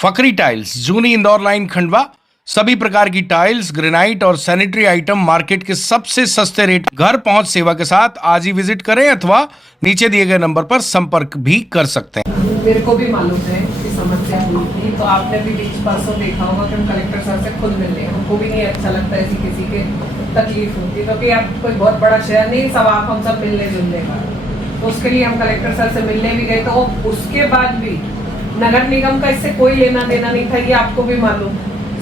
Fakhri tiles, जूनी Indore line, Khandwa. सभी प्रकार की टाइल्स, ग्रेनाइट और सैनिटरी आइटम मार्केट के सबसे सस्ते रेट, घर पहुंच सेवा के साथ आज ही विजिट करें अथवा नीचे दिए गए नंबर पर संपर्क भी कर सकते हैं। मेरे को भी मालूम है कि समस्या हुई थी, तो आपने भी बीच परसों देखा होगा कि हम कलेक्टर सर से खुद मिलने, हमको भी नहीं अच्छा लगता ऐसी किसी के तकलीफ होती, क्योंकि आप कोई बहुत बड़ा शहर नहीं, सब आप हम सब मिलने जुलने का, तो उसके लिए हम कलेक्टर सर से मिलने भी गए। तो उसके बाद भी नगर निगम का इससे कोई लेना देना नहीं था, ये आपको भी मालूम,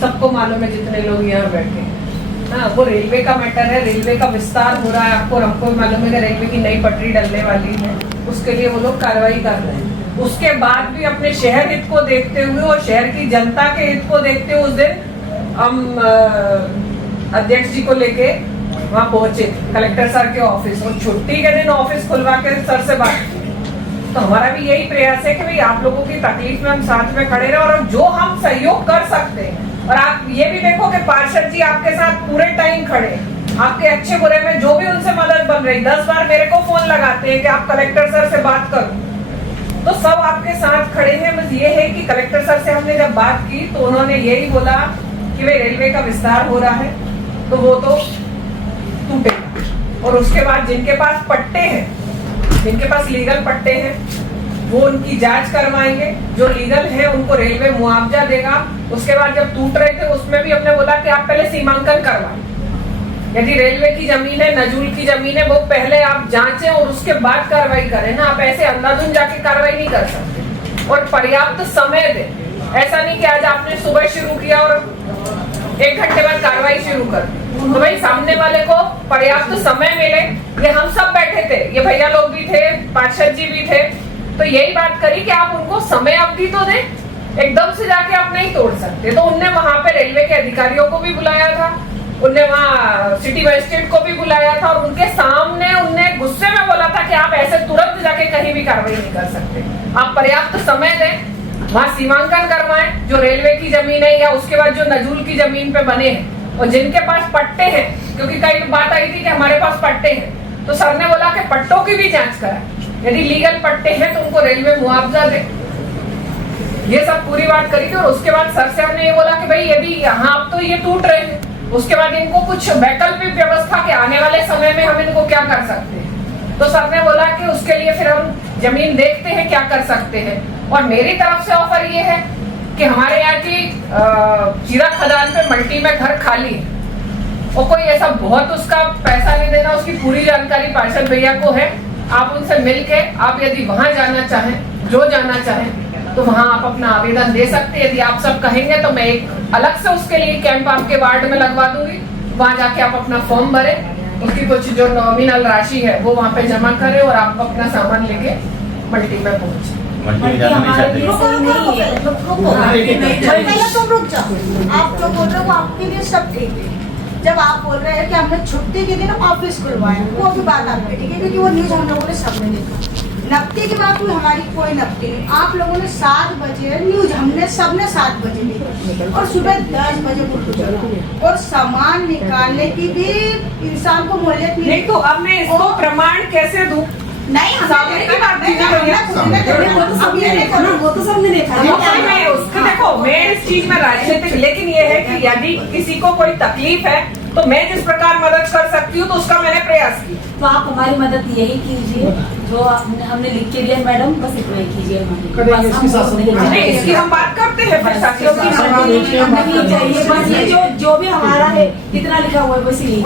सबको मालूम है जितने लोग यहाँ बैठे हैं। हाँ, वो रेलवे का मैटर है, रेलवे का विस्तार हो रहा है, आपको और हमको भी मालूम है कि रेलवे की नई पटरी डलने वाली है, उसके लिए वो लोग कार्रवाई कर रहे हैं। उसके बाद भी अपने शहर हित को देखते हुए और शहर की जनता के हित को देखते हुए उस दिन हम अध्यक्ष जी को लेके वहाँ पहुंचे कलेक्टर सर के ऑफिस, और छुट्टी के दिन ऑफिस खुलवा के सर से बात की। तो हमारा भी यही प्रयास है कि भाई आप लोगों की तकलीफ में हम साथ में खड़े रहे, और जो हम सहयोग कर सकते हैं। और आप ये भी देखो कि पार्षद जी आपके साथ पूरे टाइम खड़े, आपके अच्छे बुरे में जो भी उनसे मदद बन रही, 10 बार मेरे को फोन लगाते हैं कि आप कलेक्टर सर से बात करो, तो सब आपके साथ खड़े हैं। बस ये है कि कलेक्टर सर से हमने जब बात की तो उन्होंने यही बोला कि भाई रेलवे का विस्तार हो रहा है तो वो तो टूटेगा, और उसके बाद जिनके पास पट्टे हैं, जिनके पास लीगल पट्टे हैं, वो उनकी जांच करवाएंगे, जो लीगल है उनको रेलवे मुआवजा देगा। उसके बाद जब टूट रहे थे उसमें भी हमने बोला कि आप पहले सीमांकन करवाएं, यदि रेलवे की जमीन है, नजूल की जमीन है, वो पहले आप जांचें और उसके बाद कार्रवाई करें ना, आप ऐसे अंधाधुंध जाके कार्रवाई नहीं कर सकते। और पर्याप्त समय दें, ऐसा नहीं कि आज आपने सुबह शुरू किया और 1 घंटे बाद कार्रवाई शुरू कर दी। तो भाई सामने वाले को पर्याप्त समय मिले। ये हम सब बैठे थे, ये भैया लोग भी थे, पार्षद जी भी थे, तो यही बात करी कि आप उनको समय अवधि तो दें, एकदम से जाके आप नहीं तोड़ सकते। तो उनने वहां पे रेलवे के अधिकारियों को भी बुलाया था, उनने वहाँ सिटी मजिस्ट्रेट को भी बुलाया था, और उनके सामने उनने गुस्से में बोला था कि आप ऐसे तुरंत जाके कहीं भी कार्रवाई नहीं कर सकते, आप पर्याप्त समय दें, वहाँ सीमांकन करवाएं जो रेलवे की जमीन है या उसके बाद जो नजूल की जमीन पे बने हैं, और जिनके पास पट्टे हैं, क्योंकि कई बात आई थी कि हमारे पास पट्टे हैं, तो सर ने बोला कि पट्टों की भी जांच कराएं, यदि लीगल पट्टे हैं तो उनको रेलवे मुआवजा दे। ये सब पूरी बात करी थी। और उसके बाद सर से हमने ये बोला कि भाई यदि यहाँ अब तो ये टूट रहे हैं, उसके बाद इनको कुछ वैकल्पिक व्यवस्था के आने वाले समय में हम इनको क्या कर सकते हैं। तो सर ने बोला कि उसके लिए फिर हम जमीन देखते हैं क्या कर सकते हैं। और मेरी तरफ से ऑफर ये है कि हमारे यहाँ की जीरा खदान पे मल्टी में घर खाली है, और कोई ऐसा बहुत उसका पैसा नहीं देना, उसकी पूरी जानकारी पार्षद भैया को है। आप उनसे मिलके आप यदि वहां जाना चाहें, जो जाना चाहें, तो वहां आप अपना आवेदन दे सकते हैं। यदि आप सब कहेंगे तो मैं एक अलग से उसके लिए कैंप आपके वार्ड में लगवा दूंगी, वहां जाके आप अपना फॉर्म भरें, उसकी कुछ जो नॉमिनल राशि है वो वहां पे जमा करें, और आप अपना सामान लेके मल्टी में पहुंचे। आप जो बोल रहे हो वो आपके लिए सब ठीक है। जब आप बोल रहे हैं कि हमने छुट्टी के दिन ऑफिस खुलवाया, वो भी बात आपकी ठीक है, क्योंकि वो न्यूज हम लोगों ने सबने देखा। नकदी की बात हुई, हमारी कोई नकदी नहीं। आप लोगों ने 7 बजे न्यूज, हमने सबने 7 बजे देखी, और सुबह 10 बजे बुलटू चला, और सामान निकालने की भी इंसान को मोहलियत नहीं। तो अब मैं इसको प्रमाण कैसे दूं? नहीं, सामने की बात नहीं, वो तो सबने देखा। देखो मैं इस चीज में राजनीतिक, लेकिन ये है कि यदि किसी को कोई तकलीफ है तो मैं जिस प्रकार मदद कर सकती हूँ तो उसका मैंने प्रयास किया। तो आप हमारी मदद यही कीजिए जो हमने लिख के दिया मैडम, बस इतना ही कीजिए हमारी। इसकी हम बात करते हैं फिर साथियों की, बस ये जो भी हमारा है कितना लिखा हुआ है बस यही।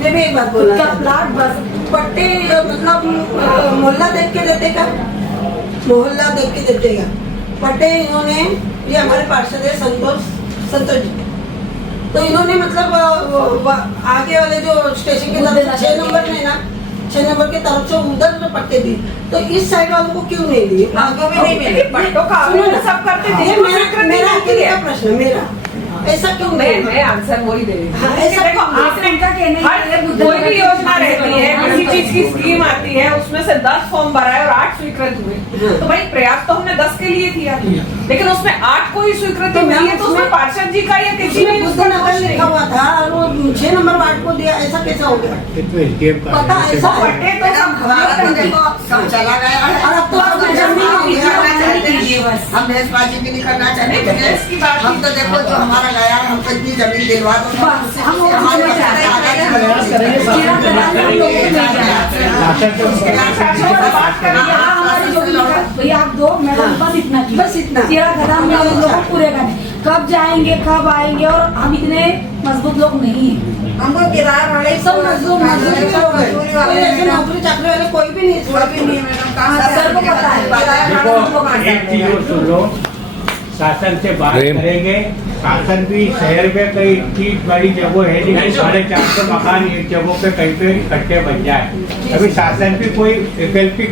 मैं भी एक बात बोला, प्लाट बस पट्टे मतलब मोहल्ला देख के देते का, मोहल्ला देख के देते का पट्टे इन्होंने, ये हमारे पार्षद है संतोष जी, तो इन्होंने मतलब आगे वाले जो स्टेशन के तरफ 6 नंबर में ना, 6 नंबर के तरफ से उधर पट्टे दी, तो इस साइड वालों को क्यों नहीं दिए? आगे भी नहीं मिले पट्टों का, सब करते थे। मेरा अकेले का प्रश्न, मेरा ऐसा क्यों? मैं आंसर वही दे रही हूँ। ऐसा देखो कोई भी योजना रहती है, किसी चीज की स्कीम आती है, उसमें से 10 फॉर्म भराए और 8 स्वीकृत हुए, तो भाई प्रयास तो हमने 10 के लिए किया, लेकिन उसमें 8 को ही स्वीकृति मिली है, तो उसमें पार्षद जी का या किसी ने उसका नंबर लिखा हुआ था और वो 6 नंबर वार्ड को दिया, ऐसा कैसा हो गया? पता ऐसा पट्टे तो सब चला गया, और अब तो जमीन हो गया। बस। हम बहसबाजी भी नहीं करना चाहते बहस की बात हम तो देखो जो हमारा गया है हमको इतनी जमीन दिलवा दो बस, हम वो हमारे करना चाहते हैं। पास तेरा करार हम लोगों को नहीं जाना। बात करें यहाँ हमारी जो भी लिखा, भैया आप दो, मैडम बस इतना की, बस इतना। तेरा कदम में हम लोग को पूरे करने, कब जाएंगे कब आएंगे, और हम इतने मजबूत लोग नहीं हैं। हमको किराया वाले सब मजदूर मजदूरी वाले ऐसे नौकरी चाकरी वाले कोई भी नहीं मैडम कहाँ सर को पता है। देखो एक चीज और सुन लो, शासन से बात करेंगे। शासन भी शहर में कई इतनी बड़ी जगह है नहीं, 450 मकान एक जगह पे कहीं पे इकट्ठे बन जाए। अभी शासन भी कोई वैकल्पिक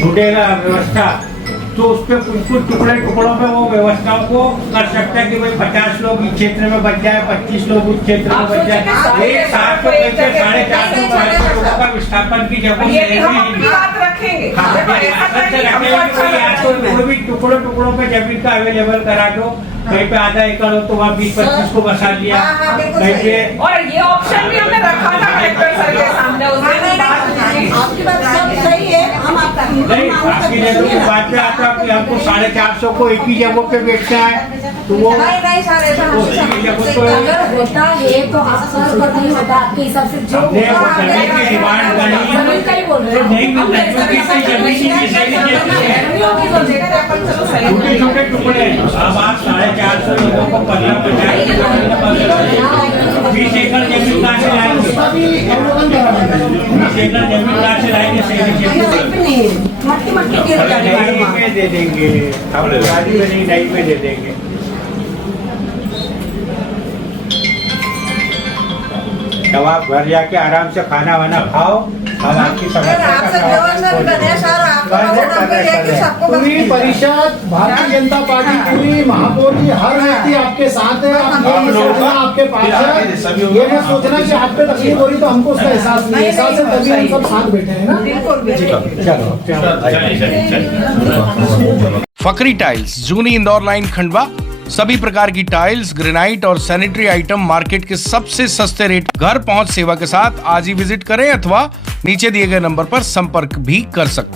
ढूंढेगा व्यवस्था, तो उस पर कुछ टुकड़ों में वो व्यवस्थाओं को कर सकता है कि भाई 50 लोग इस क्षेत्र में बच जाए, 25 लोग उस क्षेत्र में बच जाए। एक साथ को कैसे 450 लोगों का विस्थापन की जगह ये भी हम अपनी बात रखेंगे। देखो, ऐसा करें कि हमको अच्छा लगेगा। कोई भी टुकड़ों पे जमीन का अवेलेबल करा दो, कहीं पे आधा एकड़ हो तो वहाँ 20-25 को बसा दिया, कहीं पे और ये ऑप्शन भी हमने रखा था कलेक्टर सर के सामने, उस दिन बात की। आपकी बात सब सही है। हम आपका नहीं, आपकी जगह की बात पे आता कि हमको 450 को एक ही जगह पे बेचना है, तो वो नहीं सर ऐसा वो सही जगह तो अगर होता है तो आप सर पर नहीं होता, आपके हिसाब से जो हमने वो जमीन की डिमांड जमीन का ही बोल रहे हो। नहीं मिलता, क्योंकि इसकी जमीन की सही सही छोटे छोटे टुकड़े हैं। अब आप 450 लोगों को 15-50 20 एकड़ जमीन कहाँ से लाएंगे? 20 एकड़ जमीन कहाँ से लाएंगे? मट्टी गिर जाएगी नहीं में दे देंगे, हम गाड़ी में नहीं में दे देंगे। जब आप घर जाके आराम से खाना वाना खाओ, अब आपकी पूरी परिषद, भारतीय जनता पार्टी, पूरी महापौर जी, हर व्यक्ति आपके साथ है। आप ये नहीं सोचना आपके पास है, ये मत सोचना कि आप पे तकलीफ हो रही तो हमको उसका एहसास नहीं है। एहसास है तभी हम सब साथ बैठे हैं ना। फकरी टाइल्स, जूनी इंदौर लाइन खंडवा। सभी प्रकार की टाइल्स, ग्रेनाइट और सैनिटरी आइटम मार्केट के सबसे सस्ते रेट, घर पहुंच सेवा के साथ आज ही विजिट करें अथवा नीचे दिए गए नंबर पर संपर्क भी कर सकते हैं।